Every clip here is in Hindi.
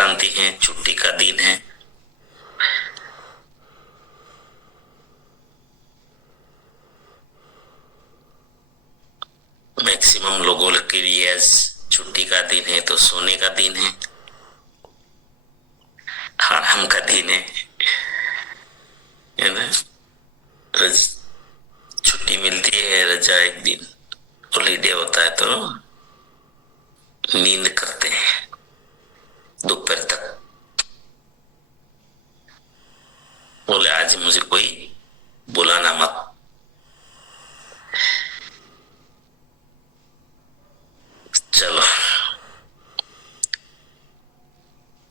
संक्रांति है, छुट्टी का दिन है। मैक्सिमम लोगों के लिए आज छुट्टी का दिन है, तो सोने का दिन है, आराम का दिन है ना। छुट्टी मिलती है, रजा एक दिन हॉलीडे होता है, तो नींद करते हैं दोपहर तक। बोले आज मुझे कोई बुलाना मत। चलो,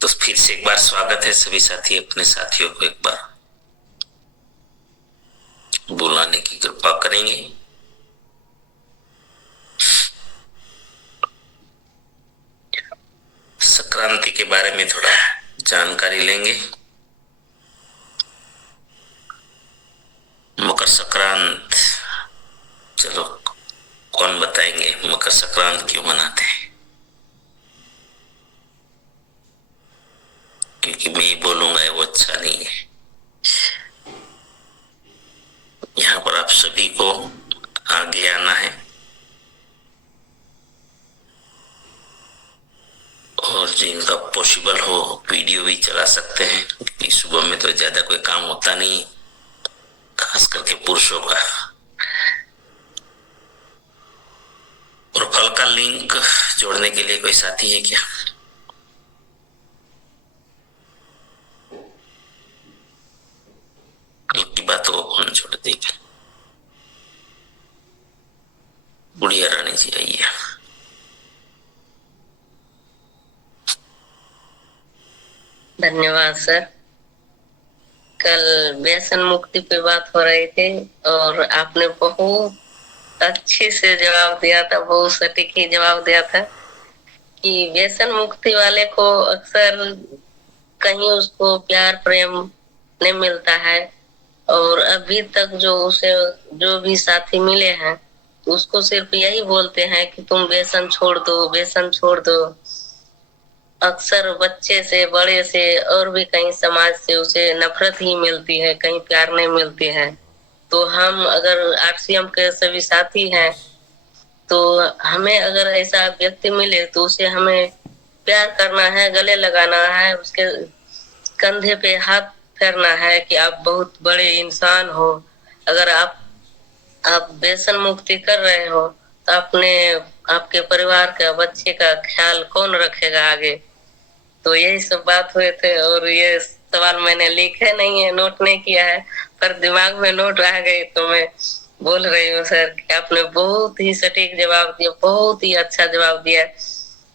तो फिर से एक बार स्वागत है सभी साथी, अपने साथियों को एक बार बुलाने की कृपा करेंगे। संक्रांति के बारे में थोड़ा जानकारी लेंगे। मकर संक्रांत, चलो कौन बताएंगे मकर संक्रांत क्यों मनाते हैं? क्योंकि मैं ही बोलूंगा वो अच्छा नहीं है। यहाँ पर आप सभी को आगे आना है और जिनका पॉसिबल हो वीडियो भी चला सकते हैं, क्योंकि सुबह में तो ज्यादा कोई काम होता नहीं, खास करके पुरुषों का। और फल का लिंक जोड़ने के लिए कोई साथी है क्या? कल की बात को कौन छोड़ देगा? बुढ़िया रानी जी आइए। धन्यवाद सर। कल व्यसन मुक्ति पे बात हो रही थी और आपने बहुत अच्छे से जवाब दिया था, बहुत सटीक ही जवाब दिया था कि व्यसन मुक्ति वाले को अक्सर कहीं उसको प्यार प्रेम नहीं मिलता है, और अभी तक जो उसे जो भी साथी मिले हैं उसको सिर्फ यही बोलते हैं कि तुम व्यसन छोड़ दो, व्यसन छोड़ दो। अक्सर बच्चे से, बड़े से और भी कहीं समाज से उसे नफरत ही मिलती है, कहीं प्यार नहीं मिलती है। तो हम अगर आरसीएम के सभी साथी हैं, तो हमें अगर ऐसा व्यक्ति मिले तो उसे हमें प्यार करना है, गले लगाना है, उसके कंधे पे हाथ फेरना है कि आप बहुत बड़े इंसान हो। अगर आप व्यसन मुक्ति कर रहे हो तो अपने आपके परिवार का, बच्चे का ख्याल कौन रखेगा आगे? तो यही सब बात हुए थे, और ये सवाल मैंने लिखे नहीं है, नोट नहीं किया है, पर दिमाग में नोट आ गई तो मैं बोल रही हूँ सर कि आपने बहुत ही सटीक जवाब दिया, बहुत ही अच्छा जवाब दिया,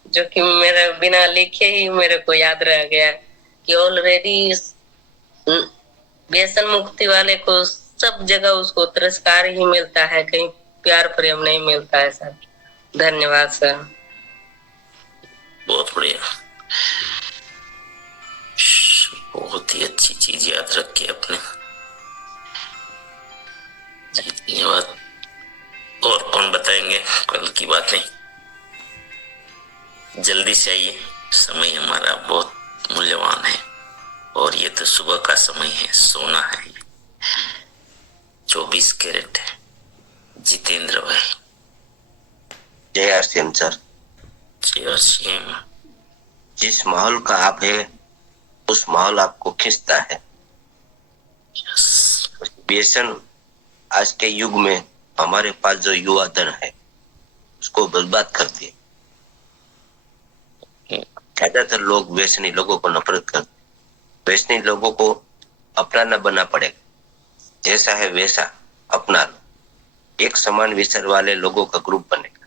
जो कि मेरे बिना लिखे ही मेरे को याद रह गया कि ऑलरेडी व्यसन मुक्ति वाले को सब जगह उसको तिरस्कार ही मिलता है, कहीं प्यार प्रेम नहीं मिलता है सर। धन्यवाद सर। बहुत बढ़िया, बहुत ही अच्छी चीज याद रखी आपने, धन्यवाद। और कौन बताएंगे कल की बातें? जल्दी से आइए, समय हमारा बहुत मूल्यवान है, और ये तो सुबह का समय है, सोना है। 24 कैरेट है। जितेंद्र भाई। जय आरसीएम सर। जय आरसीएम। जिस माहौल का आप है उस माहौल आपको खींचता है। व्यसन आज के युग में हमारे पास जो युवा धन है उसको बर्बाद कर दिए। ज्यादातर लोग व्यसनी लोगों को नफरत करते, व्यसनी लोगों को अपनाना बनना पड़ेगा, जैसा है वैसा अपना लो, एक समान विचार वाले लोगों का ग्रुप बनेगा।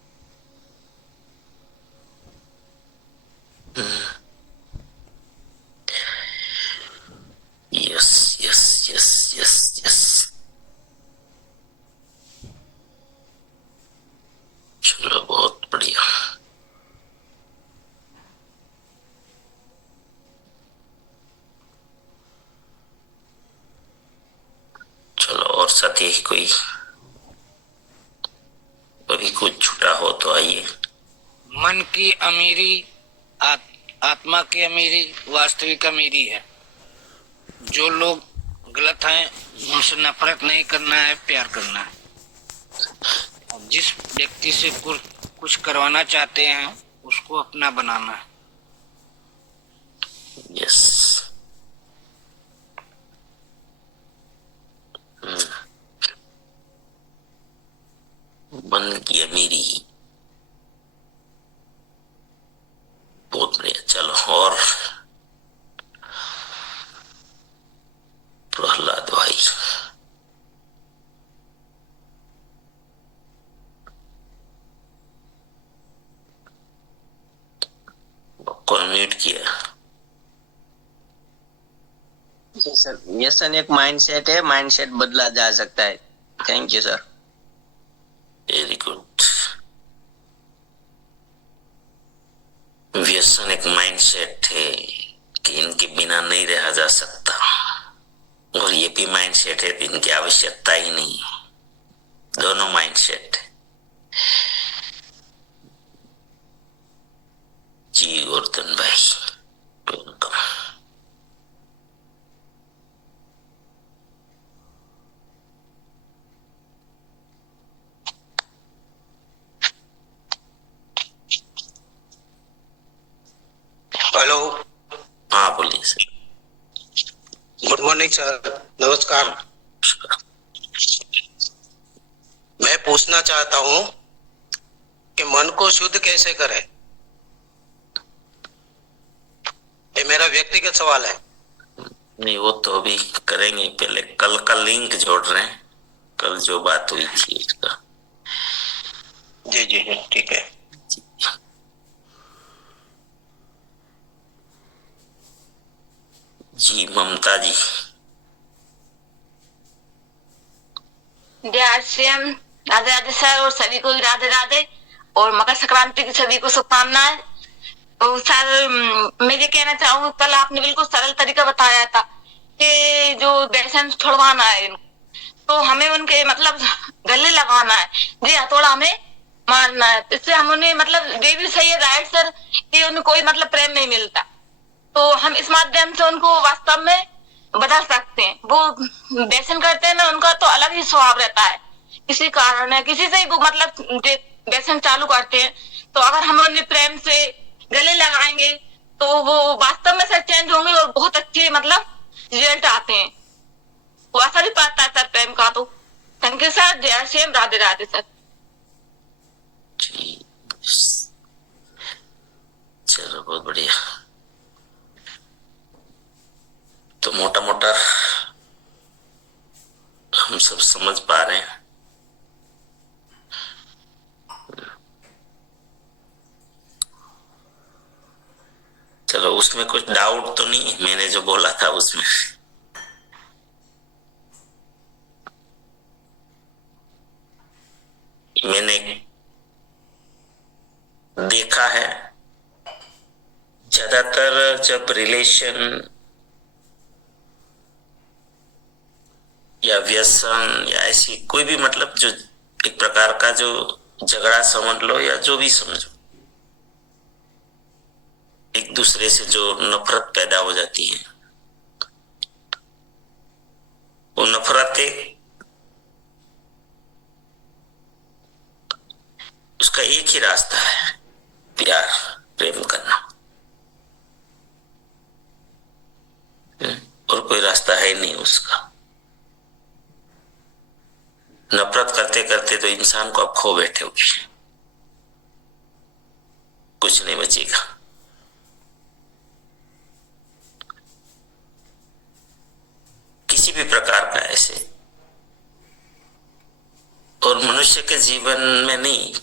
Yes yes yes yes yes. चलो बहुत बढ़िया। चलो, और साथी कोई अभी कुछ छूटा हो तो आइए। मन की अमीरी आत्मा की अमीरी वास्तविक अमीरी है। जो लोग गलत हैं उनसे नफरत नहीं करना है, प्यार करना है। और जिस व्यक्ति से कुछ करवाना चाहते हैं उसको अपना बनाना है। यस। मन की अमीरी, बहुत बढ़िया। चलो, और प्रहलाद भाई। को म्यूट किया। जी सर, व्यसन एक माइंडसेट है, माइंडसेट बदला जा सकता है। Thank you sir. Very good. व्यसन एक माइंडसेट है कि इनके बिना नहीं रहा जा सकता, और ये भी माइंडसेट है कि इनकी आवश्यकता ही नहीं। दोनों माइंडसेट है। जी गोवर्धन भाई, वेलकम। हेलो। हाँ बोलिए सर। गुड मॉर्निंग सर, नमस्कार। मैं पूछना चाहता हूँ कि मन को शुद्ध कैसे करें? ये मेरा व्यक्तिगत सवाल है। नहीं, वो तो अभी करेंगे, पहले कल का लिंक जोड़ रहे हैं। कल जो बात हुई थी इसका। जी जी ठीक है। जी ममता जी। जय श्री राम। राधे राधे सर, और सभी को राधे राधे, और मकर संक्रांति की सभी को शुभकामनाएं। तो सर, मैं ये कहना चाहूंगी, कल आपने बिल्कुल सरल तरीका बताया था कि जो व्यसन छुड़वाना है, तो हमें उनके मतलब गले लगाना है, जी हथौड़ा हमें मारना है। इससे हम उन्हें मतलब ये भी सही है, राइट सर, कि उन्हें कोई मतलब प्रेम नहीं मिलता, तो हम इस माध्यम से उनको वास्तव में बदल सकते हैं। वो व्यसन करते हैं ना, उनका तो अलग ही स्वभाव रहता है, किसी कारण है, किसी से ही वो मतलब व्यसन चालू करते हैं। तो अगर हम उन्हें प्रेम से गले लगाएंगे तो वो वास्तव में सर चेंज होंगे, और बहुत अच्छे मतलब रिजल्ट आते हैं। वो असर भी पाता है सर प्रेम का। तो थैंक यू सर। जय श्री राम। राधे राधे सर। जी चलो, बहुत बढ़िया। तो मोटा मोटा हम सब समझ पा रहे हैं। चलो, उसमें कुछ डाउट तो नहीं, मैंने जो बोला था उसमें? मैंने देखा है ज्यादातर जब रिलेशन या व्यसन या ऐसी कोई भी मतलब जो एक प्रकार का जो झगड़ा समझ लो या जो भी समझो, एक दूसरे से जो नफरत पैदा हो जाती है, वो नफरत उसका एक ही रास्ता है, प्यार, प्रेम करना, और कोई रास्ता है नहीं उसका। नफरत करते करते तो इंसान को आप खो बैठे हो, कुछ नहीं बचेगा। किसी भी प्रकार का ऐसे, और मनुष्य के जीवन में नहीं,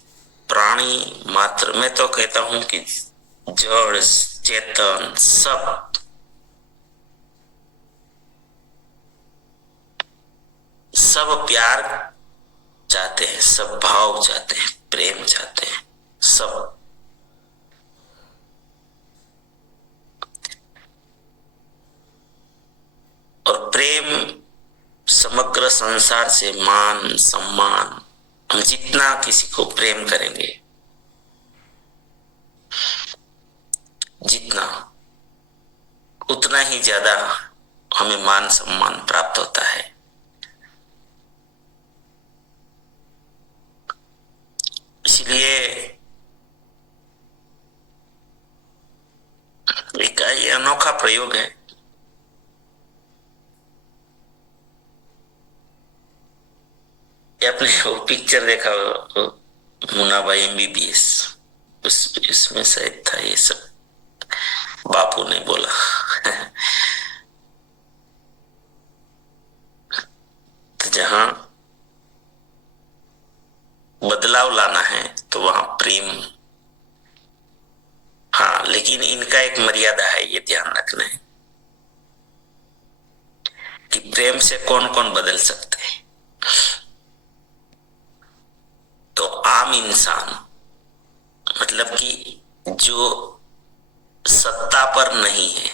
प्राणी मात्र, मैं तो कहता हूं कि जड़ चेतन सब प्यार चाहते हैं, सब भाव चाहते हैं, प्रेम चाहते हैं सब। और प्रेम समग्र संसार से मान सम्मान, हम जितना किसी को प्रेम करेंगे, जितना उतना ही ज्यादा हमें मान सम्मान प्राप्त होता है। इसलिए एक ये अनोखा प्रयोग है। ये आपने वो पिक्चर देखा मुन्ना भाई MBBS, इसमें शायद था ये सब, बापू ने बोला तो जहां बदलाव लाना है तो वहां प्रेम, हाँ, लेकिन इनका एक मर्यादा है, ये ध्यान रखना है कि प्रेम से कौन कौन बदल सकते हैं। तो आम इंसान, मतलब कि जो सत्ता पर नहीं है,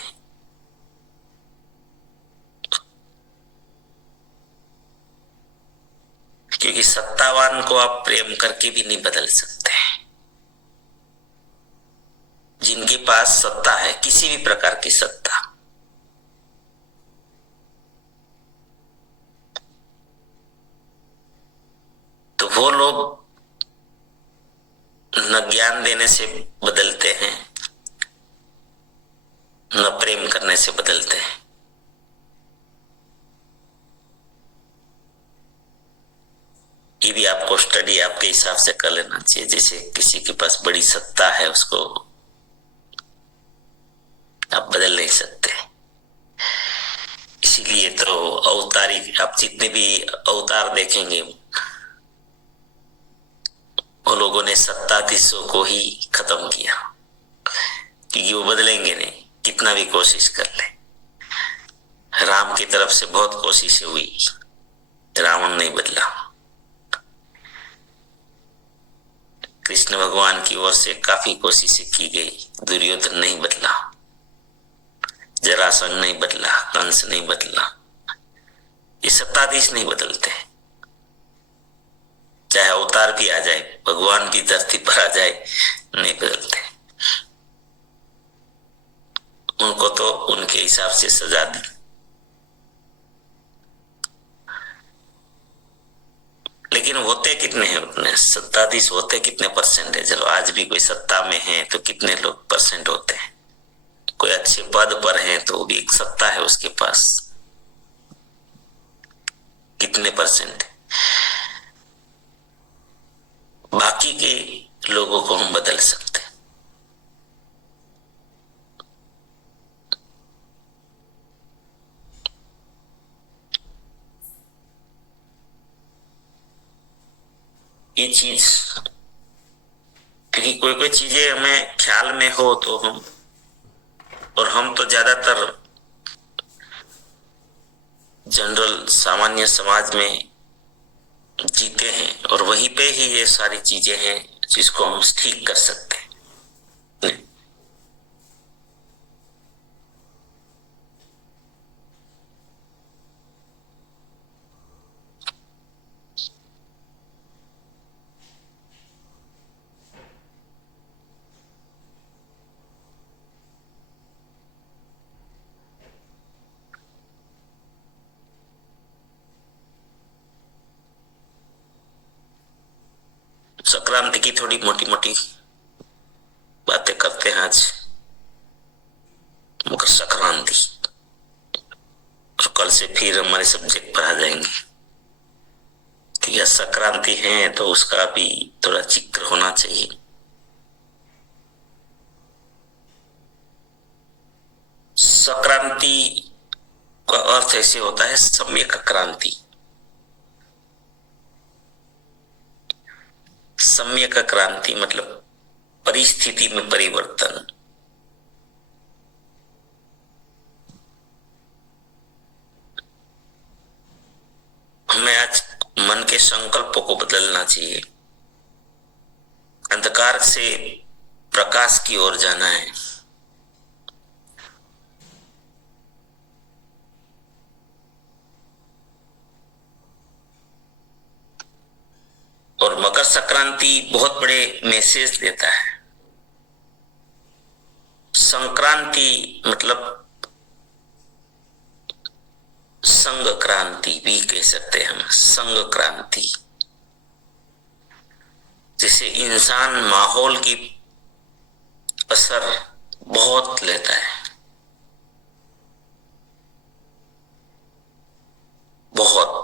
क्योंकि सत्तावान को आप प्रेम करके भी नहीं बदल सकते। जिनके पास सत्ता है, किसी भी प्रकार की सत्ता, तो वो लोग न ज्ञान देने से बदलते हैं, न प्रेम करने से बदलते हैं। ये भी आपको स्टडी आपके हिसाब से कर लेना चाहिए। जैसे किसी के पास बड़ी सत्ता है, उसको आप बदल नहीं सकते। इसीलिए तो अवतारी, आप जितने भी अवतार देखेंगे, वो लोगों ने सत्ताधीशों को ही खत्म किया, क्योंकि वो बदलेंगे नहीं, कितना भी कोशिश कर ले। राम की तरफ से बहुत कोशिशें हुई, रावण नहीं बदला। कृष्ण भगवान की ओर से काफी कोशिशें की गई, दुर्योधन नहीं बदला, जरासंध नहीं बदला, कंस नहीं बदला। ये सत्ताधीश नहीं बदलते, चाहे अवतार भी आ जाए, भगवान भी धरती पर आ जाए, नहीं बदलते। उनको तो उनके हिसाब से सजा दी। लेकिन होते कितने हैं उतने सत्ताधीश, होते कितने परसेंट है? चलो आज भी कोई सत्ता में है तो कितने लोग परसेंट होते हैं? कोई अच्छे पद पर है तो वो भी एक सत्ता है उसके पास, कितने परसेंट? बाकी के लोगों को हम बदल सकते हैं। ये चीज, क्योंकि कोई कोई चीजें हमें ख्याल में हो तो हम तो ज्यादातर जनरल सामान्य समाज में जीते हैं, और वहीं पे ही ये सारी चीजें हैं जिसको हम ठीक कर सकते हैं। संक्रांति की थोड़ी मोटी मोटी बातें करते हैं आज। मकर संक्रांति, और कल से फिर हमारे सब्जेक्ट पर आ जाएंगे कि यह संक्रांति है तो उसका भी थोड़ा जिक्र होना चाहिए। संक्रांति का अर्थ ऐसे होता है सम्यक क्रांति। सम्यक क्रांति मतलब परिस्थिति में परिवर्तन। हमें आज मन के संकल्पों को बदलना चाहिए, अंधकार से प्रकाश की ओर जाना है। और मकर संक्रांति बहुत बड़े मैसेज देता है। संक्रांति मतलब संघ क्रांति भी कह सकते हैं हम, संघ क्रांति, जिसे इंसान माहौल की असर बहुत लेता है, बहुत।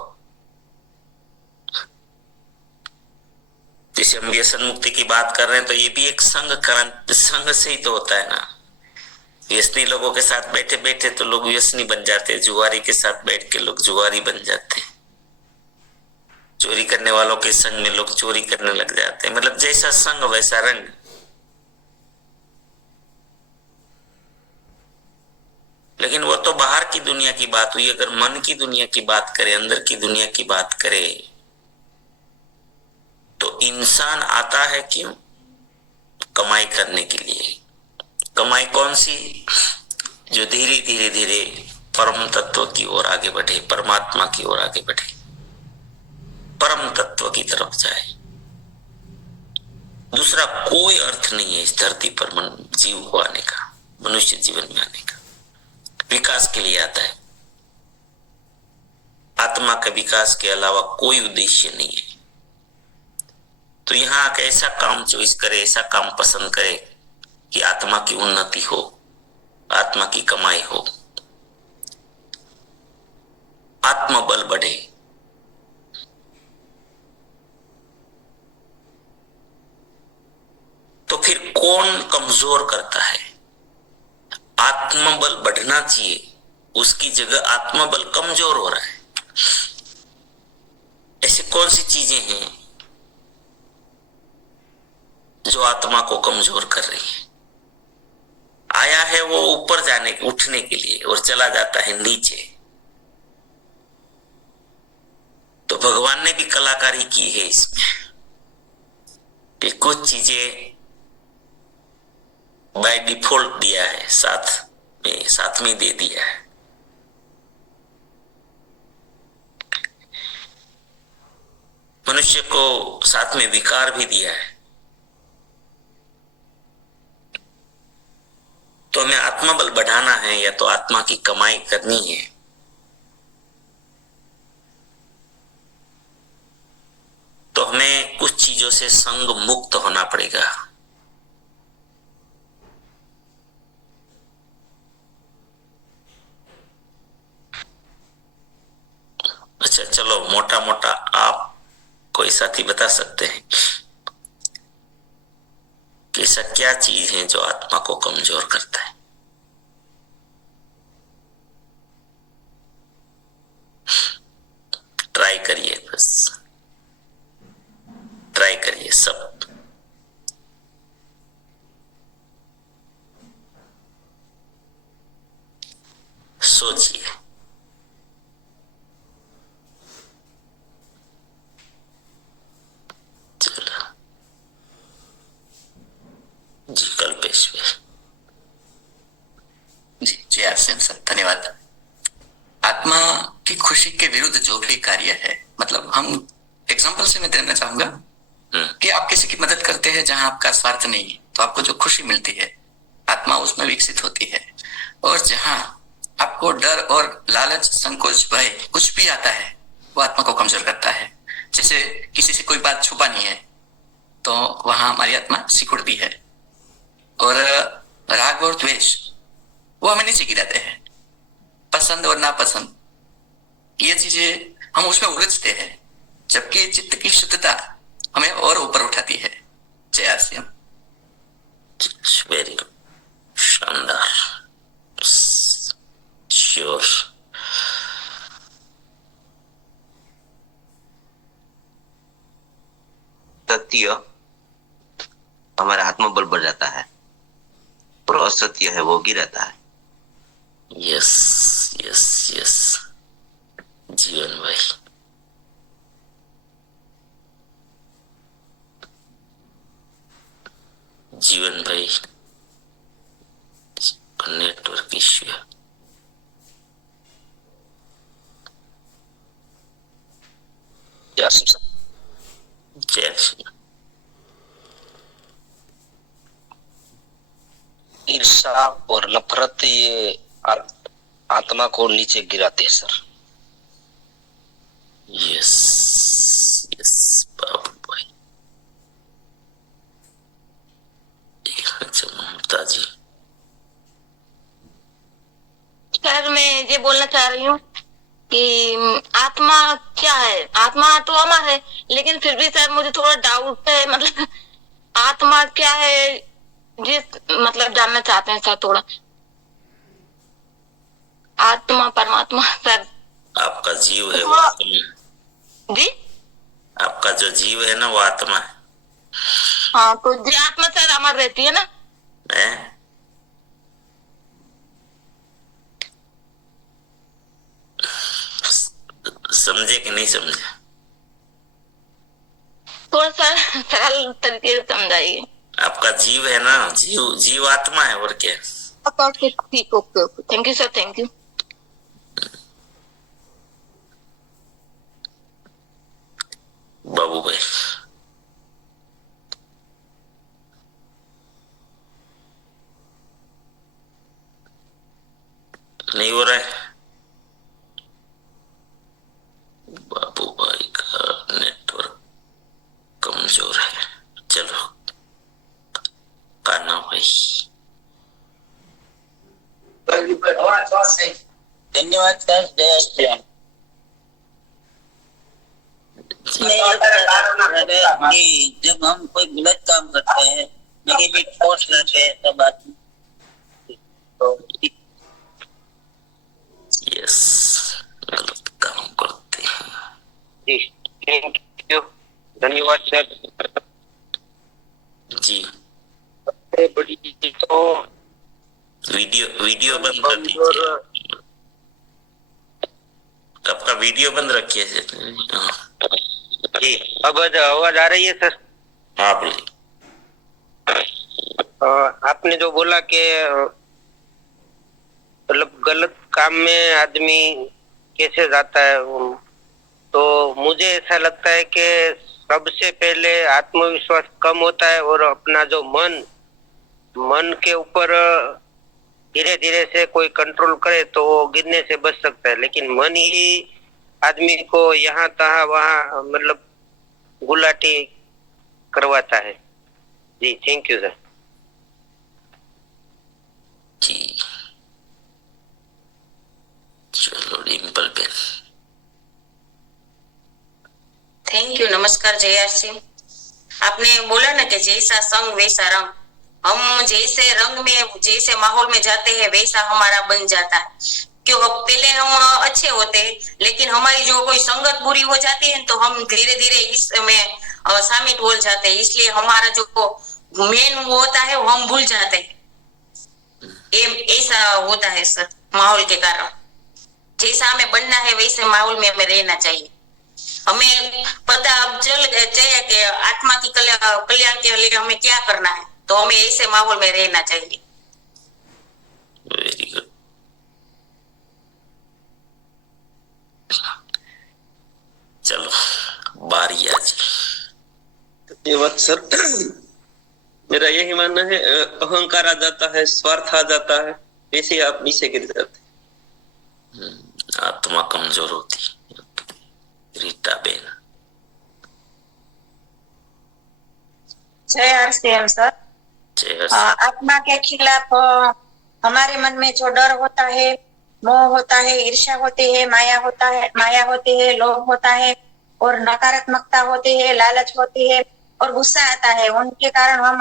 जैसे हम व्यसन मुक्ति की बात कर रहे हैं तो ये भी एक संघ क्रांति, संघ से ही तो होता है ना। व्यसनी लोगों के साथ बैठे बैठे तो लोग व्यसनी बन जाते हैं, जुआरी के साथ बैठ के लोग जुआरी बन जाते हैं, चोरी करने वालों के संग में लोग चोरी करने लग जाते हैं। मतलब जैसा संग वैसा रंग। लेकिन वो तो बाहर की दुनिया की बात हुई। अगर मन की दुनिया की बात करें, अंदर की दुनिया की बात करें, तो इंसान आता है क्यों? कमाई करने के लिए। कमाई कौन सी? जो धीरे धीरे धीरे परम तत्व की ओर आगे बढ़े, परमात्मा की ओर आगे बढ़े, परम तत्व की तरफ जाए। दूसरा कोई अर्थ नहीं है इस धरती पर जीव को आने का, मनुष्य जीवन में आने का। विकास के लिए आता है। आत्मा के विकास के अलावा कोई उद्देश्य नहीं है। तो यहां आके ऐसा काम चॉइस करे, ऐसा काम पसंद करे कि आत्मा की उन्नति हो, आत्मा की कमाई हो, आत्मबल बढ़े। तो फिर कौन कमजोर करता है? आत्मबल बढ़ना चाहिए, उसकी जगह आत्मबल कमजोर हो रहा है। ऐसी कौन सी चीजें हैं जो आत्मा को कमजोर कर रही है? आया है वो ऊपर जाने, उठने के लिए, और चला जाता है नीचे। तो भगवान ने भी कलाकारी की है इसमें कि कुछ चीजें बाय डिफॉल्ट दिया है, साथ में दे दिया है। मनुष्य को साथ में विकार भी दिया है। तो हमें आत्मबल बढ़ाना है या तो आत्मा की कमाई करनी है, तो हमें कुछ चीजों से संग मुक्त होना पड़ेगा। अच्छा चलो, मोटा मोटा आप कोई साथी बता सकते हैं कि ऐसा क्या चीज है जो आत्मा को कमजोर करता है? ट्राई करिए, बस ट्राई करिए सब। सोचिए। चलो जी, कल्पेश जी जी आसिम सर, धन्यवाद। आत्मा की खुशी के विरुद्ध जो भी कार्य है, मतलब हम एग्जांपल से मैं देना चाहूंगा कि आप किसी की मदद करते हैं जहां आपका स्वार्थ नहीं है, तो आपको जो खुशी मिलती है आत्मा उसमें विकसित होती है। और जहां आपको डर और लालच, संकोच, भय कुछ भी आता है, वो आत्मा को कमजोर करता है। जैसे किसी से कोई बात छुपानी है तो वहां हमारी आत्मा सिकुड़ती है। और राग और द्वेष वो हमें नीचे गिराते हैं। पसंद और नापसंद, ये चीजें हम उसमें उलझते हैं, जबकि चित्त की शुद्धता हमें और ऊपर उठाती है। जय आसिम। वेरी शानदार, श्योर। सत्य हमारा आत्मबल बढ़ जाता है और असत्य है वो गिराता है। यस यस यस, जीवन भाई। जीवन भाई, नेटवर्क इश्यू है। जय श्री। ईर्षा और नफरत ये आत्मा को नीचे गिराते हैं सर। यस यस बाबू भाई। अच्छा ममता जी, सर मैं ये बोलना चाह रही हूँ कि आत्मा क्या है। आत्मा तो अमर है, लेकिन फिर भी सर मुझे थोड़ा डाउट है, मतलब आत्मा क्या है, जिस मतलब जानना चाहते हैं सर थोड़ा। आत्मा परमात्मा सर। आपका जीव है वो आत्मा। जी आपका जो जीव है ना वो आत्मा है। हाँ, तो जी आत्मा सर अमर रहती है ना। हैं? समझे कि नहीं समझे? थोड़ा सा सरल तरीके से समझाइए। आपका जीव है ना, जीव जीव आत्मा है और क्या। ठीक, okay okay, thank you sir, thank you. बाबू भाई, नहीं हो रहा है। बाबू भाई का नेटवर्क कमजोर है। चलो कान्हा भाई। धन्यवाद सर, जय श्री राम। कि जब हम कोई गलत काम करते हैं, नेगेटिव थॉट्स लाते हैं, तब यस, गलत काम करते हैं। थैंक यू, धन्यवाद सर जी। बड़ी तो वीडियो बंद कर दीजिए। आपका वीडियो बंद रखिए। जी, अब आवाज आ रही है सर? हाँ बोलिए। आपने जो बोला कि मतलब गलत काम में आदमी कैसे जाता है, तो मुझे ऐसा लगता है कि सबसे पहले आत्मविश्वास कम होता है और अपना जो मन के ऊपर धीरे धीरे से कोई कंट्रोल करे तो वो गिरने से बच सकता है। लेकिन मन ही आदमी को यहाँ तहाँ वहाँ मतलब गुलाटी करवाता है। जी थैंक यू सर। जी चलो डिम्पल बेन। थैंक यू, नमस्कार जयार सिंह। आपने बोला ना कि जैसा संग वैसा रंग। हम जैसे रंग में, जैसे माहौल में जाते हैं वैसा हमारा बन जाता है। क्यों, पहले हम अच्छे होते हैं, लेकिन हमारी जो कोई संगत बुरी हो जाती है तो हम धीरे धीरे इसमें शामिल हो जाते हैं। इसलिए हमारा जो मेन वो होता है वो हम भूल जाते हैं। ऐसा होता है सर, माहौल के कारण। जैसा हमें बनना है वैसे माहौल में हमें रहना चाहिए। हमें पता अब चल चाहिए कि आत्मा की कल्याण के लिए हमें क्या करना है, तो हमें ऐसे माहौल में रहना चाहिए। Very good. चलो बारी आज। धन्यवाद सर। मेरा यही मानना है, अहंकार आ जाता है, स्वार्थ आ जाता है, वैसे ही आप नीचे गिर जाते। आत्मा कमजोर होती। रीटा बेन। जय हरसिम सर। आत्मा के खिलाफ हमारे मन में जो डर होता है, मोह होता है, ईर्ष्या होती है, माया होती है, लोभ होता है और नकारात्मकता होती है, लालच होती है और गुस्सा आता है। उनके कारण हम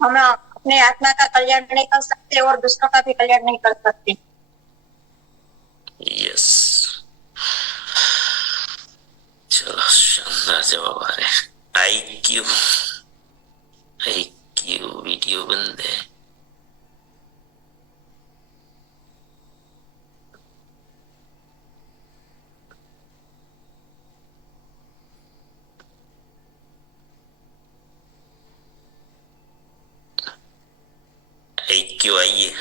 अपने आत्मा का कल्याण नहीं कर सकते और दूसरों का भी कल्याण नहीं कर सकते। यस, चलो शानदार जवाब आ रहे हैं। IQ वीडियो बंद है। IQ आइए।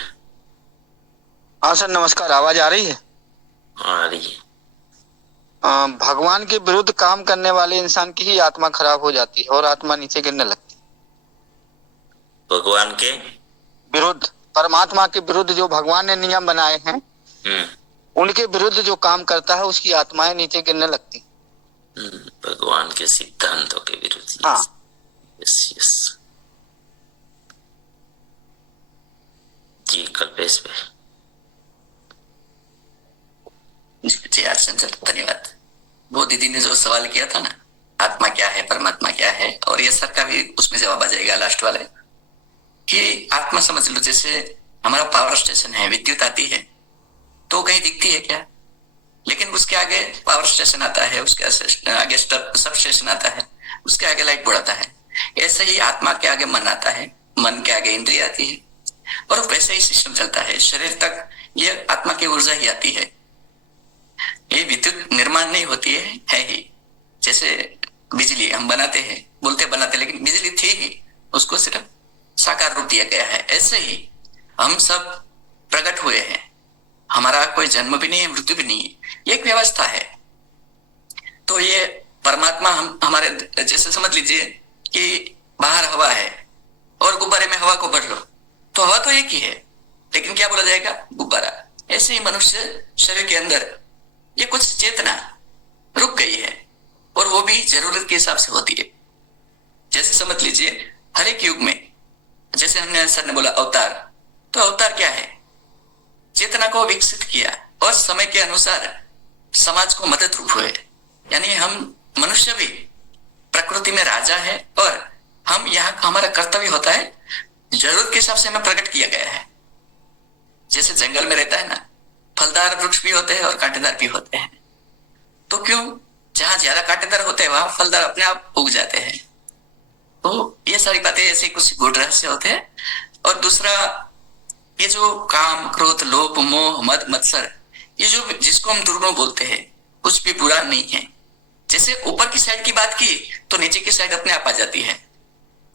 हाँ सर नमस्कार, आवाज आ रही है? आ रही है। भगवान के विरुद्ध काम करने वाले इंसान की ही आत्मा खराब हो जाती है और आत्मा नीचे गिरने लगती है। भगवान के विरुद्ध, परमात्मा के विरुद्ध जो भगवान ने नियम बनाए हैं, उनके विरुद्ध जो काम करता है उसकी आत्माएं नीचे गिरने लगती। भगवान के सिद्धांतों के विरुद्ध। हाँ, यस यस जी कल्पेश भाई। जी आर्चन सर धन्यवाद। वो दीदी ने जो सवाल किया था ना, आत्मा क्या है परमात्मा क्या है, और ये सर का भी उसमें जवाब आ जाएगा लास्ट वाले कि आत्मा समझ लो जैसे हमारा पावर स्टेशन है, विद्युत आती है तो कहीं दिखती है क्या, लेकिन उसके आगे पावर स्टेशन आता है, उसके आगे सब स्टेशन आता है, उसके आगे लाइट बोर्ड आता है। ऐसे ही आत्मा के आगे मन आता है, मन के आगे इंद्रिय आती है, और वैसे ही सिस्टम चलता है। शरीर तक ये आत्मा की ऊर्जा ही आती है। ये विद्युत निर्माण नहीं होती है ही। जैसे बिजली हम बनाते हैं, बोलते बनाते, लेकिन बिजली थी ही, उसको सिर्फ साकार रूप दिया गया है। ऐसे ही हम सब प्रकट हुए हैं, हमारा कोई जन्म भी नहीं है, मृत्यु भी नहीं है, ये एक व्यवस्था है। तो ये परमात्मा हम हमारे जैसे समझ लीजिए कि बाहर हवा है और गुब्बारे में हवा को भर लो तो हवा तो एक ही है, लेकिन क्या बोला जाएगा, गुब्बारा। ऐसे ही मनुष्य शरीर के अंदर ये कुछ चेतना रुक गई है, और वो भी जरूरत के हिसाब से होती है। जैसे समझ लीजिए हर एक युग में, जैसे हमने सर ने बोला अवतार, तो अवतार क्या है, चेतना को विकसित किया और समय के अनुसार समाज को मदद रूप हुए। यानी हम मनुष्य भी प्रकृति में राजा है, और हम यहाँ हमारा कर्तव्य होता है, जरूरत के हिसाब से हमें प्रकट किया गया है। जैसे जंगल में रहता है ना, फलदार वृक्ष भी होते हैं और कांटेदार भी होते हैं, तो क्यों, जहां ज्यादा कांटेदार होते हैं वहां फलदार अपने आप उग जाते हैं। तो ये सारी बातें ऐसे कुछ गूढ़ रहस्य होते हैं। और दूसरा, ये जो काम क्रोध लोभ मोह मद मत्सर, ये जो जिसको हम दुर्गुण बोलते हैं, कुछ भी बुरा नहीं है। जैसे ऊपर की साइड की बात की तो नीचे की साइड अपने आप आ जाती है।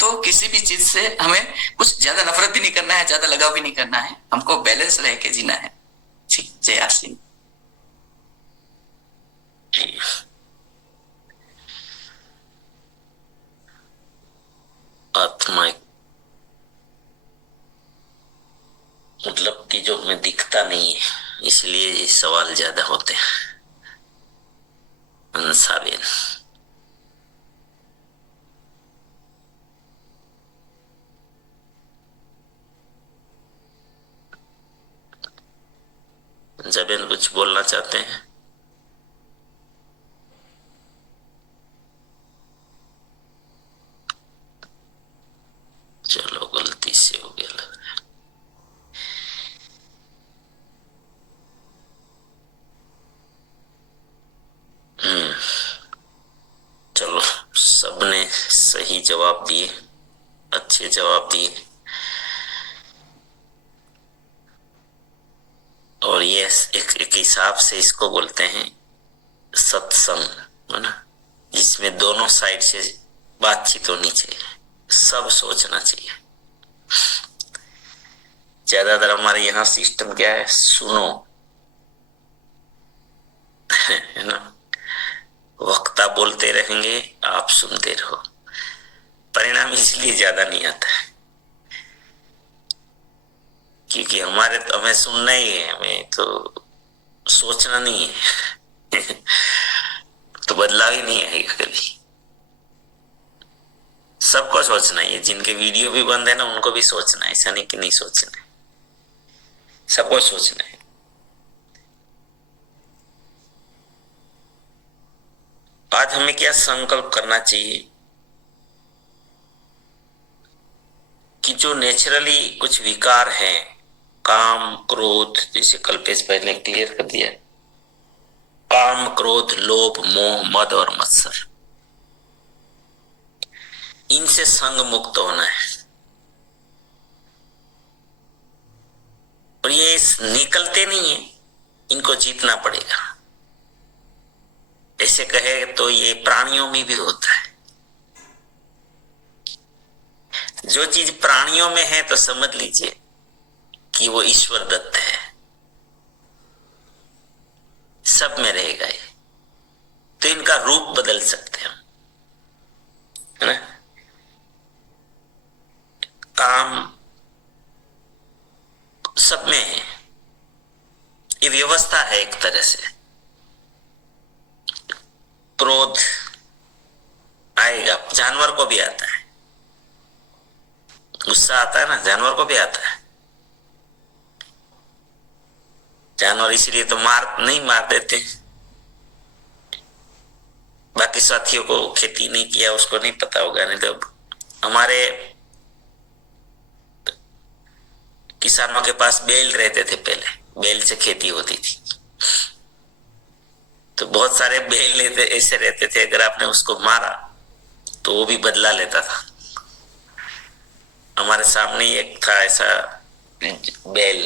तो किसी भी चीज से हमें कुछ ज्यादा नफरत भी नहीं करना है, ज्यादा लगाव भी नहीं करना है, हमको बैलेंस रह के जीना है। जी जय आर आत्मा मतलब कि जो हमें दिखता नहीं है, इसलिए ये सवाल ज्यादा होते हैं। अंसाबेन जबेन कुछ बोलना चाहते हैं? चलो गलती से हो गया लग रहा है। चलो सबने सही जवाब दिए, अच्छे जवाब दिए, और ये एक हिसाब से इसको बोलते हैं सत्संग, है ना, जिसमें दोनों साइड से बातचीत होनी चाहिए, सब सोचना चाहिए। ज्यादातर हमारे यहाँ सिस्टम क्या है, सुनो है ना, वक्ता बोलते रहेंगे, आप सुनते रहो, परिणाम इसलिए ज्यादा नहीं आता है क्योंकि हमें सुनना ही है, हमें तो सोचना नहीं है तो बदलाव ही नहीं आएगा कभी। सबको सोचना है, जिनके वीडियो भी बंद है ना उनको भी सोचना है, ऐसा नहीं कि नहीं सोचना है, सबको सोचना है। आज हमें क्या संकल्प करना चाहिए कि जो नेचुरली कुछ विकार हैं, काम क्रोध, जैसे कल्पेश भाई ने क्लियर कर दिया, काम क्रोध लोभ मोह मद और मत्सर, इनसे संग मुक्त होना है। और ये निकलते नहीं है, इनको जीतना पड़ेगा। ऐसे कहे तो ये प्राणियों में भी होता है। जो चीज प्राणियों में है तो समझ लीजिए कि वो ईश्वर दत्त है, सब में रहेगा ये। तो इनका रूप बदल सकते हैं, है ना। काम सब में है, ये व्यवस्था है एक तरह से। क्रोध आएगा, जानवर को भी आता है, गुस्सा आता है ना, जानवर को भी आता है। जानवर इसलिए तो नहीं मार देते, बाकी साथियों को खेती नहीं किया उसको नहीं पता होगा, नहीं तो हमारे किसानों के पास बैल रहते थे, पहले बैल से खेती होती थी, तो बहुत सारे बैल ऐसे रहते थे, अगर आपने उसको मारा तो वो भी बदला लेता था। हमारे सामने ही एक था ऐसा बैल,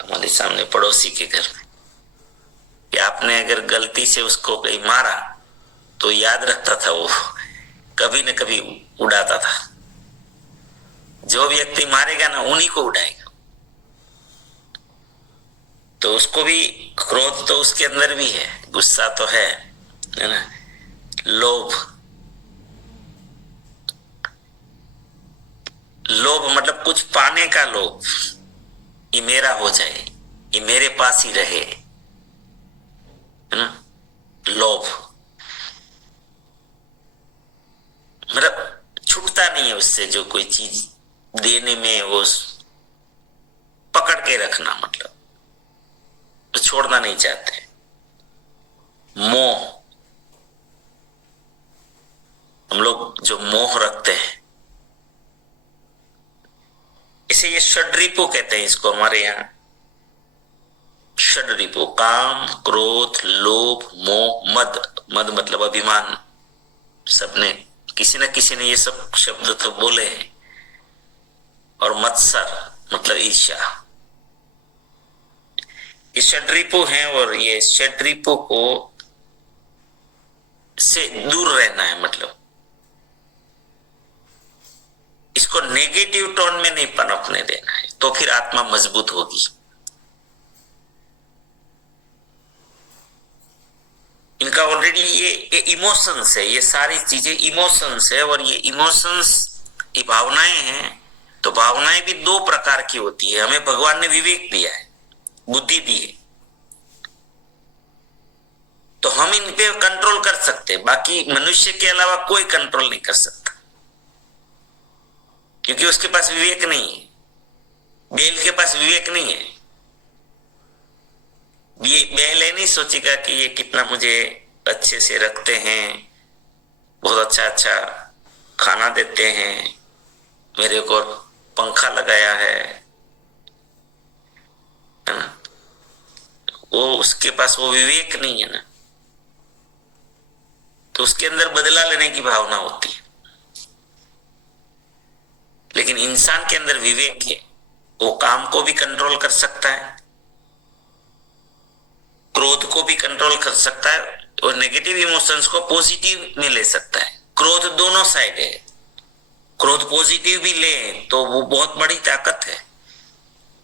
हमारे सामने पड़ोसी के घर में, कि आपने अगर गलती से उसको कहीं मारा तो याद रखता था, वो कभी न कभी उड़ाता था। जो व्यक्ति मारेगा ना उन्हीं को उड़ाएगा। तो उसको भी क्रोध तो उसके अंदर भी है, गुस्सा तो है ना, लोभ, लोभ मतलब कुछ पाने का लोभ, ये मेरा हो जाए, ये मेरे पास ही रहे, है ना, लोभ मतलब छूटता नहीं है उससे, जो कोई चीज देने में वो पकड़ के रखना, मतलब तो छोड़ना नहीं चाहते। मोह, हम लोग जो मोह रखते हैं, इसे ये षड्रिपु कहते हैं, इसको हमारे यहाँ षड्रिपु, काम, क्रोध, लोभ, मोह, मद, मद मतलब अभिमान, सबने किसी न किसी ने ये सब शब्द तो बोले हैं, और मत्सर मतलब ईर्ष्या, ये षड्रिपु हैं, और ये षड्रिपु को से दूर रहना है, मतलब इसको नेगेटिव टोन में नहीं पनपने देना है, तो फिर आत्मा मजबूत होगी। इनका ऑलरेडी ये इमोशंस है, ये सारी चीजें इमोशंस है, और ये इमोशंस, ये भावनाएं हैं, तो भावनाएं भी दो प्रकार की होती है। हमें भगवान ने विवेक दिया है, बुद्धि दी है, तो हम इन पे कंट्रोल कर सकते हैं, बाकी मनुष्य के अलावा कोई कंट्रोल नहीं कर सकता, क्योंकि उसके पास विवेक नहीं है। बैल के पास विवेक नहीं है, ये बैल ये नहीं सोचेगा कि ये कितना मुझे अच्छे से रखते हैं, बहुत अच्छा अच्छा खाना देते हैं, मेरे को पंखा लगाया है ना, वो उसके पास वो विवेक नहीं है ना, तो उसके अंदर बदला लेने की भावना होती है। लेकिन इंसान के अंदर विवेक है, वो काम को भी कंट्रोल कर सकता है, क्रोध को भी कंट्रोल कर सकता है, और नेगेटिव इमोशंस को पॉजिटिव में ले सकता है। क्रोध दोनों साइड है, क्रोध पॉजिटिव भी ले तो वो बहुत बड़ी ताकत है।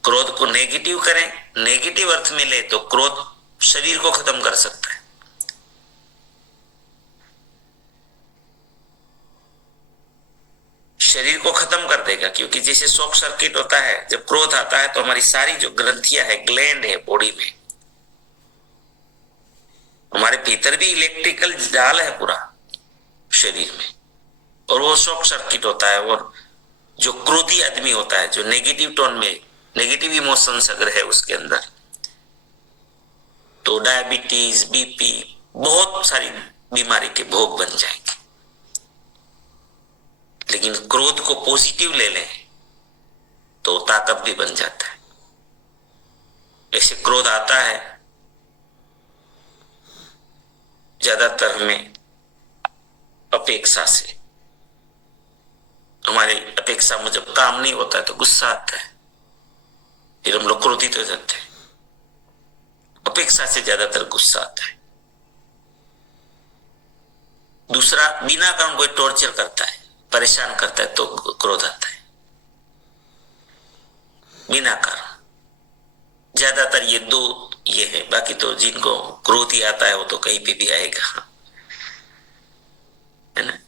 क्रोध को नेगेटिव करें, नेगेटिव अर्थ में ले तो क्रोध शरीर को खत्म कर सकता है। शरीर को खत्म कर देगा, क्योंकि जैसे शॉर्ट सर्किट होता है जब क्रोध आता है, तो हमारी सारी जो ग्रंथियां है, ग्लैंड है बॉडी में, हमारे भीतर भी इलेक्ट्रिकल जाल है पूरा शरीर में, और वो शॉर्ट सर्किट होता है। और जो क्रोधी आदमी होता है, जो नेगेटिव टोन में, नेगेटिव इमोशंस अगर है उसके अंदर, तो डायबिटीज, बीपी, बहुत सारी बीमारी के भोग बन जाएंगे। लेकिन क्रोध को पॉजिटिव ले लें तो ताकत भी बन जाता है। ऐसे क्रोध आता है ज्यादातर में अपेक्षा से, हमारी अपेक्षा मुझे काम नहीं होता है तो गुस्सा आता है, फिर हम लोग क्रोधित हो जाते हैं। अपेक्षा से ज्यादातर गुस्सा आता है। दूसरा, बिना काम कोई टॉर्चर करता है, परेशान करता है, तो क्रोध आता है बिना कारण। ज्यादातर ये दो ये है, बाकी तो जिनको क्रोध ही आता है वो तो कहीं पे भी आएगा, है ना।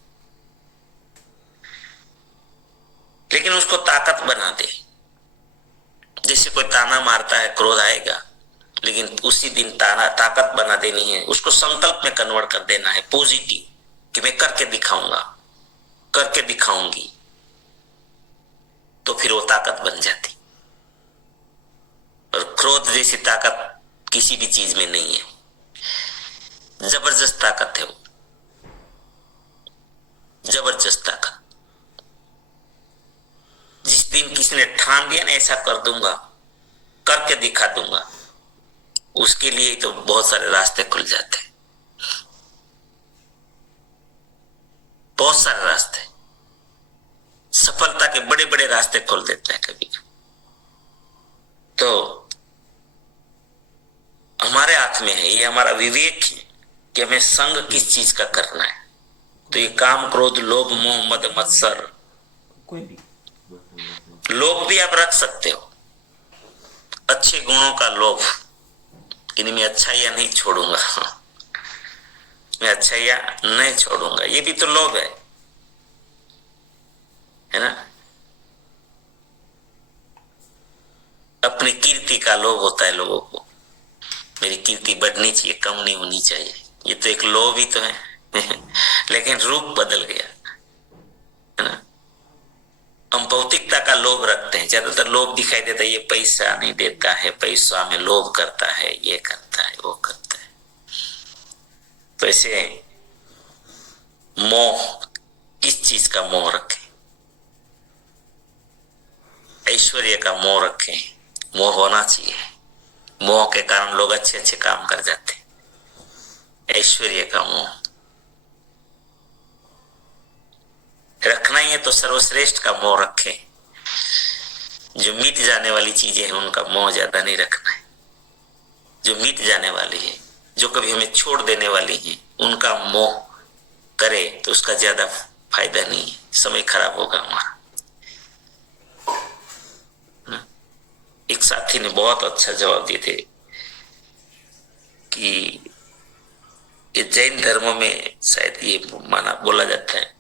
लेकिन उसको ताकत बना दे, जैसे कोई ताना मारता है, क्रोध आएगा, लेकिन उसी दिन ताकत बना देनी है, उसको संकल्प में कन्वर्ट कर देना है पॉजिटिव, कि मैं करके दिखाऊंगा, करके दिखाऊंगी, तो फिर वो ताकत बन जाती। और क्रोध जैसी ताकत किसी भी चीज में नहीं है, जबरदस्त ताकत है वो, जबरदस्त ताकत। जिस दिन किसी ने ठान दिया ना ऐसा कर दूंगा, करके दिखा दूंगा, उसके लिए तो बहुत सारे रास्ते खुल जाते हैं, बहुत सारे रास्ते, सफलता के बड़े बड़े रास्ते खोल देते हैं कभी। तो हमारे हाथ में है, ये हमारा विवेक है कि हमें संग किस चीज का करना है। तो ये काम, क्रोध, लोभ, मोह, मद, मत्सर, लोभ भी आप रख सकते हो, अच्छे गुणों का लोभ, इनमें अच्छाइयां नहीं छोड़ूंगा, मैं अच्छाइयां नहीं छोड़ूंगा, ये भी तो लोभ है ना। अपनी कीर्ति का लोभ होता है लोगों को, मेरी कीर्ति बढ़नी चाहिए, कम नहीं होनी चाहिए, ये तो एक लोभ ही तो है लेकिन रूप बदल गया है ना। हम भौतिकता का लोभ रखते हैं, ज्यादातर लोभ दिखाई देता है, ये पैसा नहीं देता है, पैसा में लोभ करता है, ये करता है, वो करता है। तो ऐसे मोह, किस चीज का मोह रखें? ऐश्वर्य का मोह रखें, मोह होना चाहिए, मोह के कारण लोग अच्छे अच्छे काम कर जाते हैं। ऐश्वर्य का मोह रखना ही है तो सर्वश्रेष्ठ का मोह रखें। जो मिट जाने वाली चीजें हैं उनका मोह ज्यादा नहीं रखना है, जो मिट जाने वाली है, जो कभी हमें छोड़ देने वाली है, उनका मोह करे तो उसका ज्यादा फायदा नहीं है, समय खराब होगा हमारा। एक साथी ने बहुत अच्छा जवाब दिए थे कि ये जैन धर्म में शायद ये माना बोला जाता है,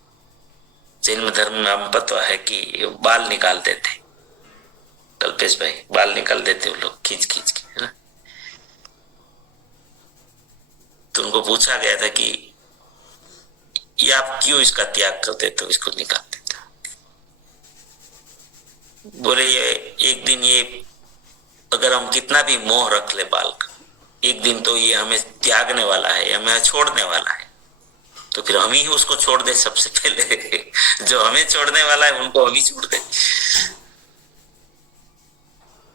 जैन धर्म में हम पता है कि बाल निकाल देते, कल्पेश भाई, बाल निकाल देते वो लोग खींच खींच के, है ना। तो उनको पूछा गया था कि ये आप क्यों इसका त्याग कर देते हो, इसको निकाल देते हो। बोले ये एक दिन, ये अगर हम कितना भी मोह रख ले बाल का, एक दिन तो ये हमें त्यागने वाला है, हमें छोड़ने वाला है, तो फिर हम ही उसको छोड़ दे सबसे पहले जो हमें छोड़ने वाला है उनको हम ही छोड़ दे।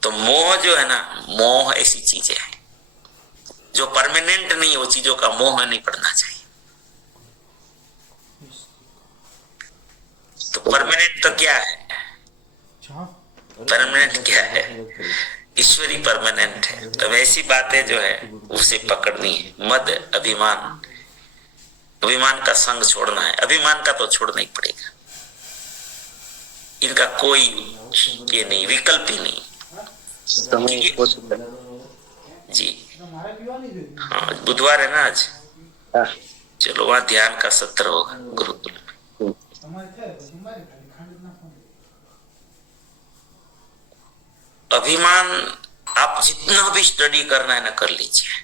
तो मोह जो है ना, मोह ऐसी चीजें है जो परमानेंट नहीं है, वो चीजों का मोह नहीं पड़ना चाहिए। तो परमानेंट तो क्या है, परमानेंट क्या है, ईश्वरी परमानेंट है। तो ऐसी बातें जो है उसे पकड़नी है। मद, अभिमान, अभिमान का संग छोड़ना है, अभिमान का तो छोड़ना ही पड़ेगा, इनका कोई ये नहीं, विकल्प ही नहीं जी। हाँ, बुधवार है ना आज, चलो वहां ध्यान का सत्र होगा गुरुकुल में। अभिमान आप जितना भी स्टडी करना है ना कर लीजिए,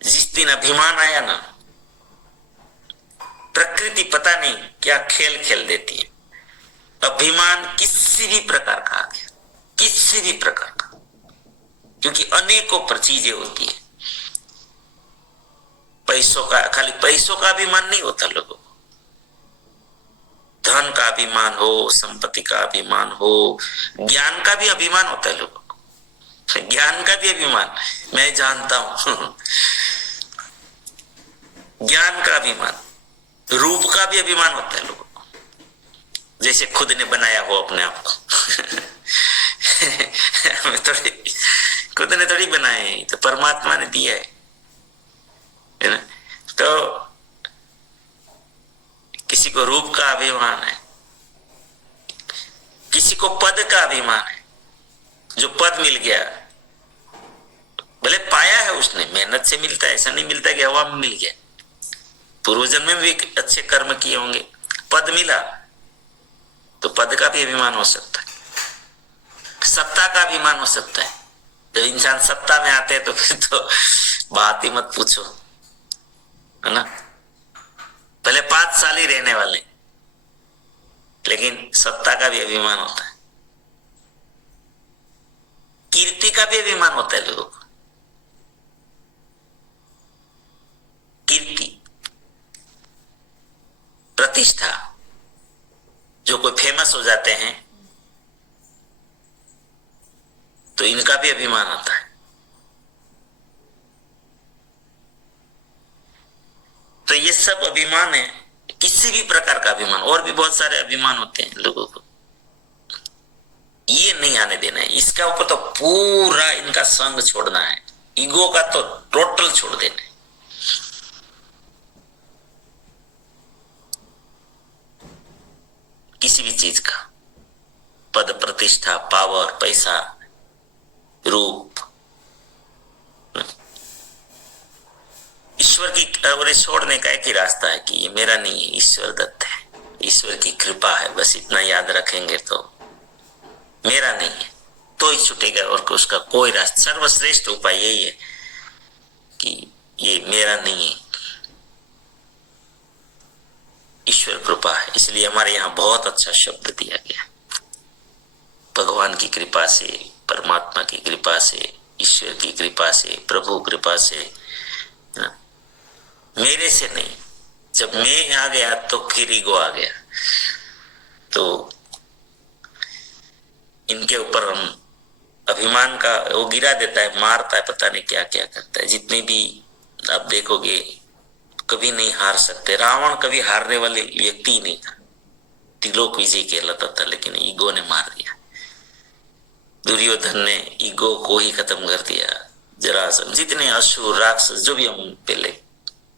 जिस दिन अभिमान आया ना, प्रकृति पता नहीं क्या खेल खेल देती है। अभिमान किसी भी प्रकार का आ गया, किसी भी प्रकार का, क्योंकि अनेकों पर चीजें होती है। पैसों का, खाली पैसों का अभिमान नहीं होता लोगों को, धन का अभिमान हो, संपत्ति का अभिमान हो, ज्ञान का भी अभिमान होता है लोगों को, ज्ञान का भी अभिमान, मैं जानता हूं ज्ञान का अभिमान, रूप का भी अभिमान होता है लोगों को, जैसे खुद ने बनाया हो अपने आप को हमें थोड़ी, खुद ने थोड़ी बनाया है, तो परमात्मा ने दिया है ना। तो किसी को रूप का अभिमान है, किसी को पद का अभिमान है, जो पद मिल गया, भले पाया है उसने, मेहनत से मिलता है, ऐसा नहीं मिलता कि हवा में मिल गया, पूर्वजन्म में भी अच्छे कर्म किए होंगे, पद मिला, तो पद का भी अभिमान हो सकता है, सत्ता का अभिमान हो सकता है, जब इंसान सत्ता में आते हैं तो फिर तो बात ही मत पूछो, है ना। पहले 5 साल ही रहने वाले, लेकिन सत्ता का भी अभिमान होता है, कीर्ति का भी अभिमान होता है लोगों को। कीर्ति, प्रतिष्ठा, जो कोई फेमस हो जाते हैं तो इनका भी अभिमान आता है। तो ये सब अभिमान है, किसी भी प्रकार का अभिमान, और भी बहुत सारे अभिमान होते हैं लोगों को, ये नहीं आने देना है। इसका ऊपर तो पूरा इनका संग छोड़ना है, ईगो का तो टोटल छोड़ देना है। किसी भी चीज का, पद प्रतिष्ठा, पावर, पैसा, रूप, ईश्वर की और छोड़ने का एक ही रास्ता है कि ये मेरा नहीं है, ईश्वर दत्त है, ईश्वर की कृपा है, बस इतना याद रखेंगे तो मेरा नहीं है तो ही छूटेगा। और उसका कोई रास्ता, सर्वश्रेष्ठ उपाय यही है कि ये मेरा नहीं है, ईश्वर कृपा है। इसलिए हमारे यहाँ बहुत अच्छा शब्द दिया गया, भगवान की कृपा से, परमात्मा की कृपा से, ईश्वर की कृपा से, प्रभु कृपा से, मेरे से नहीं। जब मैं आ गया तो फिर ईगो आ गया, तो इनके ऊपर हम अभिमान का वो गिरा देता है, मारता है, पता नहीं क्या क्या करता है। जितने भी आप देखोगे कभी नहीं हार सकते। रावण कभी हारने वाले व्यक्ति ही नहीं था, त्रिलोक विजय कहलाता था, लेकिन ईगो ने मार दिया। दुर्योधन ने ईगो को ही खत्म कर दिया। जरासंध, जितने असुर राक्षस जो भी हम पहले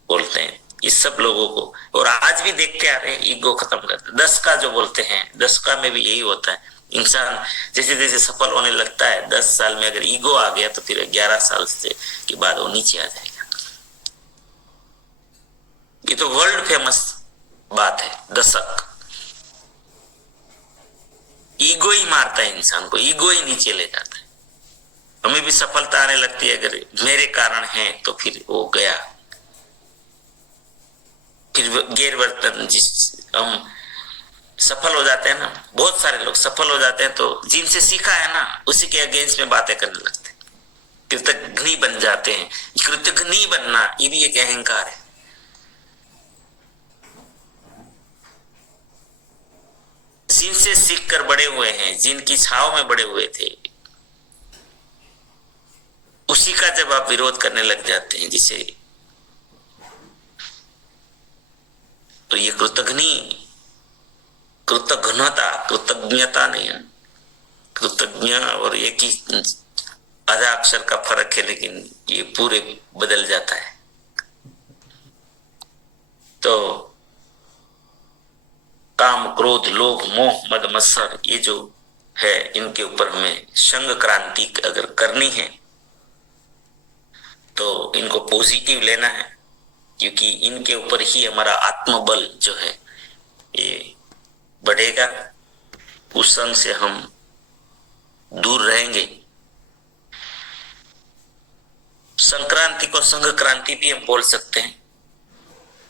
बोलते हैं, इस सब लोगों को, और आज भी देखते आ रहे हैं, ईगो खत्म करते। 10 का जो बोलते हैं, 10 का में भी यही होता है। इंसान जैसे जैसे सफल होने लगता है, 10 साल में अगर ईगो आ गया तो फिर 11 साल से के बाद वो नीचे आ जाएगा। ये तो वर्ल्ड फेमस बात है, दशक। ईगो ही मारता है इंसान को, ईगो ही नीचे ले जाता है। हमें भी सफलता आने लगती है, अगर मेरे कारण है तो फिर वो गया। फिर गैर वर्तन, जिस हम सफल हो जाते हैं ना, बहुत सारे लोग सफल हो जाते हैं तो जिनसे सीखा है ना उसी के अगेंस्ट में बातें करने लगते हैं, कृतघ्नि बन जाते हैं। कृतघ्नि बनना ये भी एक अहंकार है। जिनसे सीख कर बड़े हुए हैं, जिनकी छाव में बड़े हुए थे, उसी का जब आप विरोध करने लग जाते हैं, जिसे तो ये कृतघ्नता, कृतज्ञता नहीं है, कृतज्ञ और एक ही आधा अक्षर का फर्क है, लेकिन ये पूरे बदल जाता है। तो काम, क्रोध, लोभ, मोह, मद, मत्सर, ये जो है, इनके ऊपर हमें संग क्रांति अगर करनी है तो इनको पॉजिटिव लेना है, क्योंकि इनके ऊपर ही हमारा आत्मबल जो है ये बढ़ेगा। उस संग से हम दूर रहेंगे। संक्रांति को संघ क्रांति भी हम बोल सकते हैं।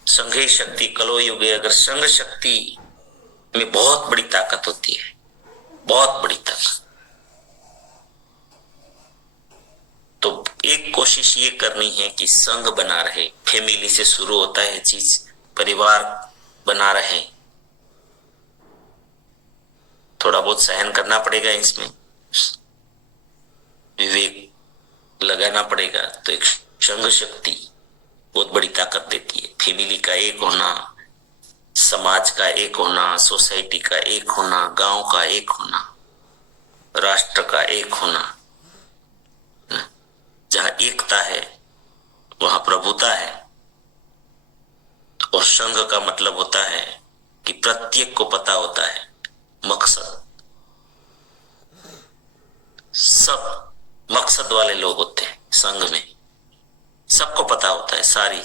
संघे शक्ति कलो युगे, अगर संघ शक्ति में बहुत बड़ी ताकत होती है, बहुत बड़ी ताकत। तो एक कोशिश ये करनी है कि संघ बना रहे। फैमिली से शुरू होता है चीज, परिवार बना रहे। थोड़ा बहुत सहन करना पड़ेगा, इसमें विवेक लगाना पड़ेगा। तो एक संघ शक्ति बहुत बड़ी ताकत देती है। फैमिली का एक होना, समाज का एक होना, सोसाइटी का एक होना, गांव का एक होना, राष्ट्र का एक होना। जहां एकता है वहां प्रभुता है। और संघ का मतलब होता है कि प्रत्येक को पता होता है मकसद। सब मकसद वाले लोग होते हैं संघ में। सबको पता होता है सारी,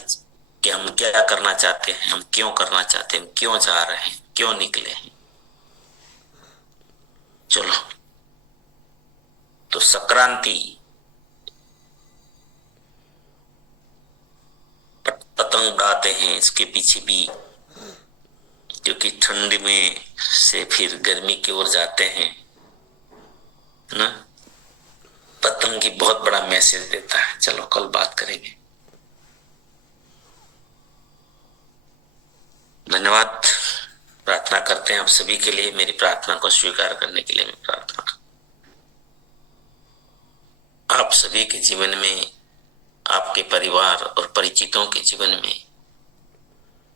कि हम क्या करना चाहते हैं, हम क्यों करना चाहते हैं, हम क्यों जा रहे हैं, क्यों निकले हैं। चलो, तो संक्रांति पतंग उड़ाते हैं, इसके पीछे भी, क्योंकि ठंड में से फिर गर्मी की ओर जाते हैं ना, पतंग की बहुत बड़ा मैसेज देता है। चलो कल बात करेंगे। धन्यवाद। प्रार्थना करते हैं आप सभी के लिए, मेरी प्रार्थना को स्वीकार करने के लिए मैं प्रार्थना। आप सभी के जीवन में, आपके परिवार और परिचितों के जीवन में,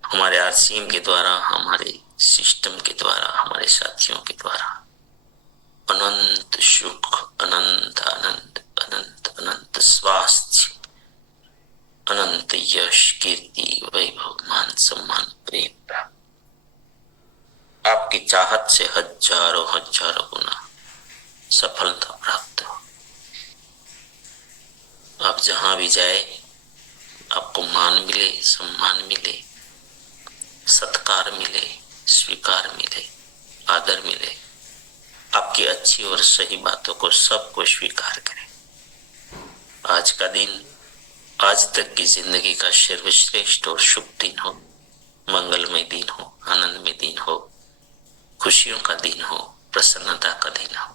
हमारे आरसीएम के द्वारा, हमारे सिस्टम के द्वारा, हमारे साथियों के द्वारा अनंत सुख, अनंत आनंद, अनंत अनंत स्वास्थ्य, अनंत यश, कीर्ति, वैभव, मान सम्मान, प्रेम प्राप्त, आपकी चाहत से हजारों हजारों गुना सफलता प्राप्त हो। आप जहां भी जाए आपको मान मिले, सम्मान मिले, सत्कार मिले, स्वीकार मिले, आदर मिले, आपकी अच्छी और सही बातों को सबको स्वीकार करें। आज का दिन, आज तक की जिंदगी का सर्वश्रेष्ठ और शुभ दिन हो, मंगलमय दिन हो, आनंदमय दिन हो, खुशियों का दिन हो, प्रसन्नता का दिन हो।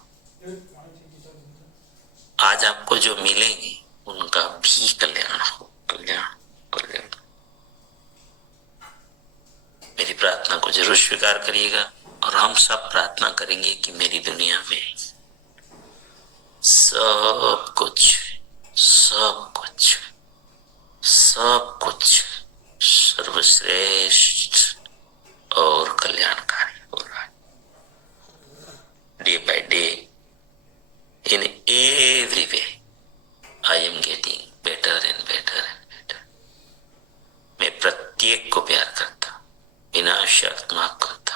आज आपको जो मिलेंगे उनका भी कल्याण हो, कल्याण कल्याण। मेरी प्रार्थना को जरूर स्वीकार करिएगा और हम सब प्रार्थना करेंगे कि मेरी दुनिया में सब कुछ सब कुछ सब कुछ सर्वश्रेष्ठ और कल्याणकारी हो रहा है। Day by day, in every way, I am getting better and better and better. मैं प्रत्येक को प्यार करता, बिना शर्त माफ करता।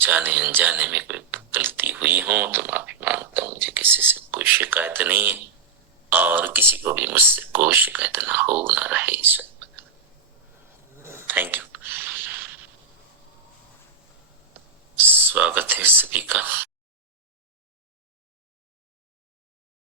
जाने अनजाने में कोई गलती हुई हो तो माफी मांगता हूँ। मुझे किसी से कोई शिकायत नहीं है और किसी को भी मुझसे कोई शिकायत ना हो, ना रहे। Thank you. स्वागत है सभी का।